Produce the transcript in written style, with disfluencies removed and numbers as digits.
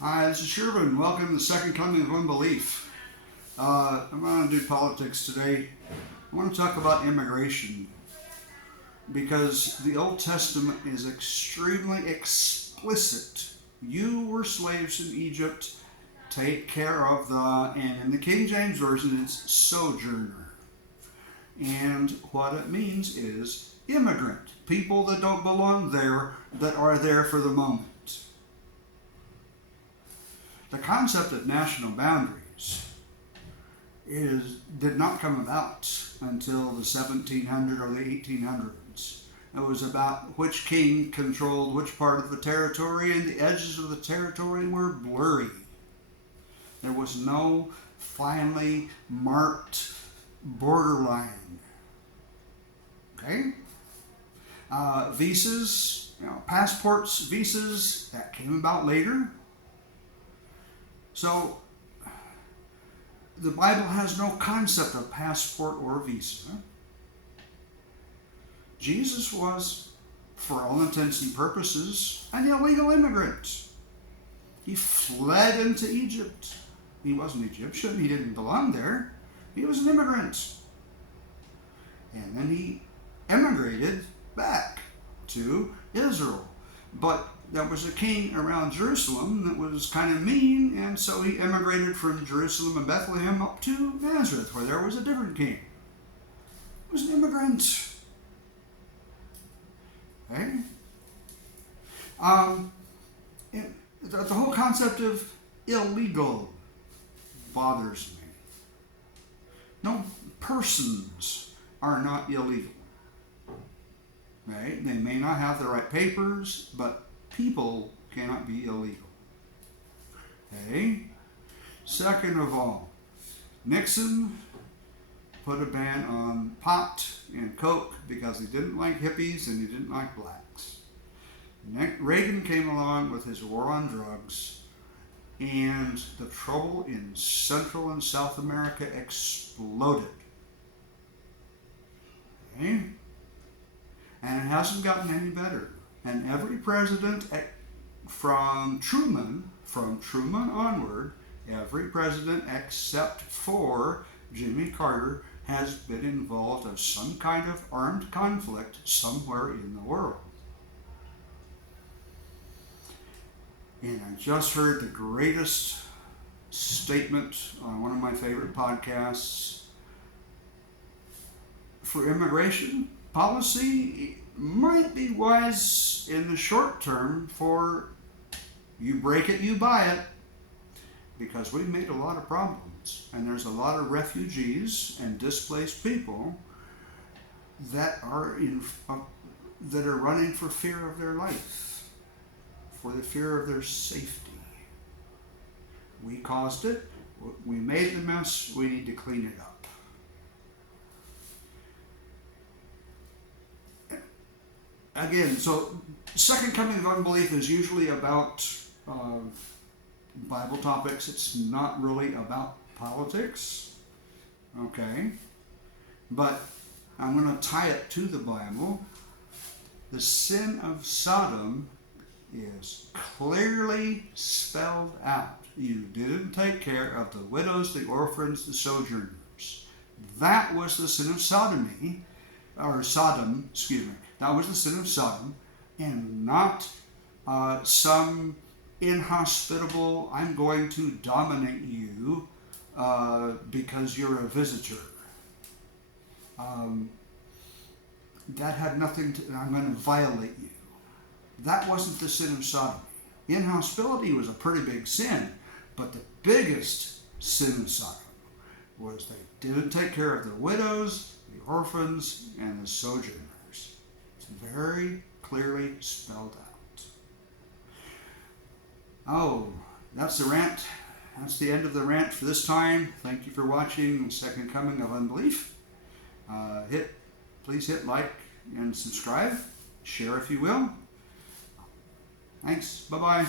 Hi, this is Sherman. Welcome to the second coming of unbelief. I'm going to do politics today. I want to talk about immigration because the Old Testament is extremely explicit. You were slaves in Egypt. Take care of and in the King James Version, it's sojourner. And what it means is immigrant, people that don't belong there, that are there for the moment. The concept of national boundaries did not come about until the 1700s or the 1800s. It was about which king controlled which part of the territory, and the edges of the territory were blurry. There was no finely marked borderline. Okay? Visas, passports, visas, that came about later. So, the Bible has no concept of passport or visa. Jesus was, for all intents and purposes, an illegal immigrant. He fled into Egypt. He wasn't Egyptian. He didn't belong there. He was an immigrant. And then he emigrated back to Israel. But there was a king around Jerusalem that was kind of mean, and so he emigrated from Jerusalem and Bethlehem up to Nazareth, where there was a different king. He was an immigrant. Okay? The whole concept of illegal bothers me. No, persons are not illegal. Right? They may not have the right papers, but people cannot be illegal. Okay? Second of all, Nixon put a ban on pot and coke because he didn't like hippies and he didn't like blacks. Reagan came along with his war on drugs, and the trouble in Central and South America exploded. Okay? And it hasn't gotten any better. And every president from Truman onward, every president except for Jimmy Carter has been involved in some kind of armed conflict somewhere in the world. And I just heard the greatest statement on one of my favorite podcasts. For immigration policy, it might be wise in the short term for you break it, you buy it, because we've made a lot of problems, and there's a lot of refugees and displaced people that are running for fear of their life, for the fear of their safety. We caused it. We made the mess. We need to clean it up. Again, so second coming of unbelief is usually about Bible topics. It's not really about politics. Okay? But I'm going to tie it to the Bible. The sin of Sodom is clearly spelled out. You didn't take care of the widows, the orphans, the sojourners. That was the sin of Sodom. That was the sin of Sodom, and not some inhospitable, I'm going to dominate you because you're a visitor. That had nothing to, I'm going to violate you. That wasn't the sin of Sodom. Inhospitality was a pretty big sin, but the biggest sin of Sodom was they didn't take care of the widows, the orphans, and the sojourners. It's very clearly spelled out. Oh, that's the rant. That's the end of the rant for this time. Thank you for watching the Second Coming of Unbelief. Please hit like and subscribe. Share if you will. Thanks. Bye-bye.